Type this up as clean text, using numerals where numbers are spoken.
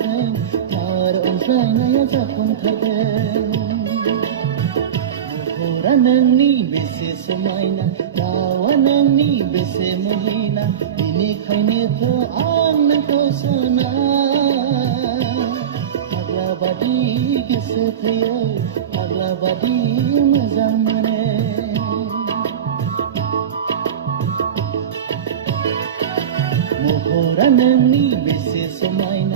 थागोन थार अनज्लायनाया जाफुंथारगोन महरा नोंनि बेसे समायना रावा नोंनि बेसे मुहिना बेनिखायनोथ' आं नोंखौ सना फाग्ला बादि गोसो थैयो फाग्ला बादि मोजां मोनो महरा नोंनि बेसे समायना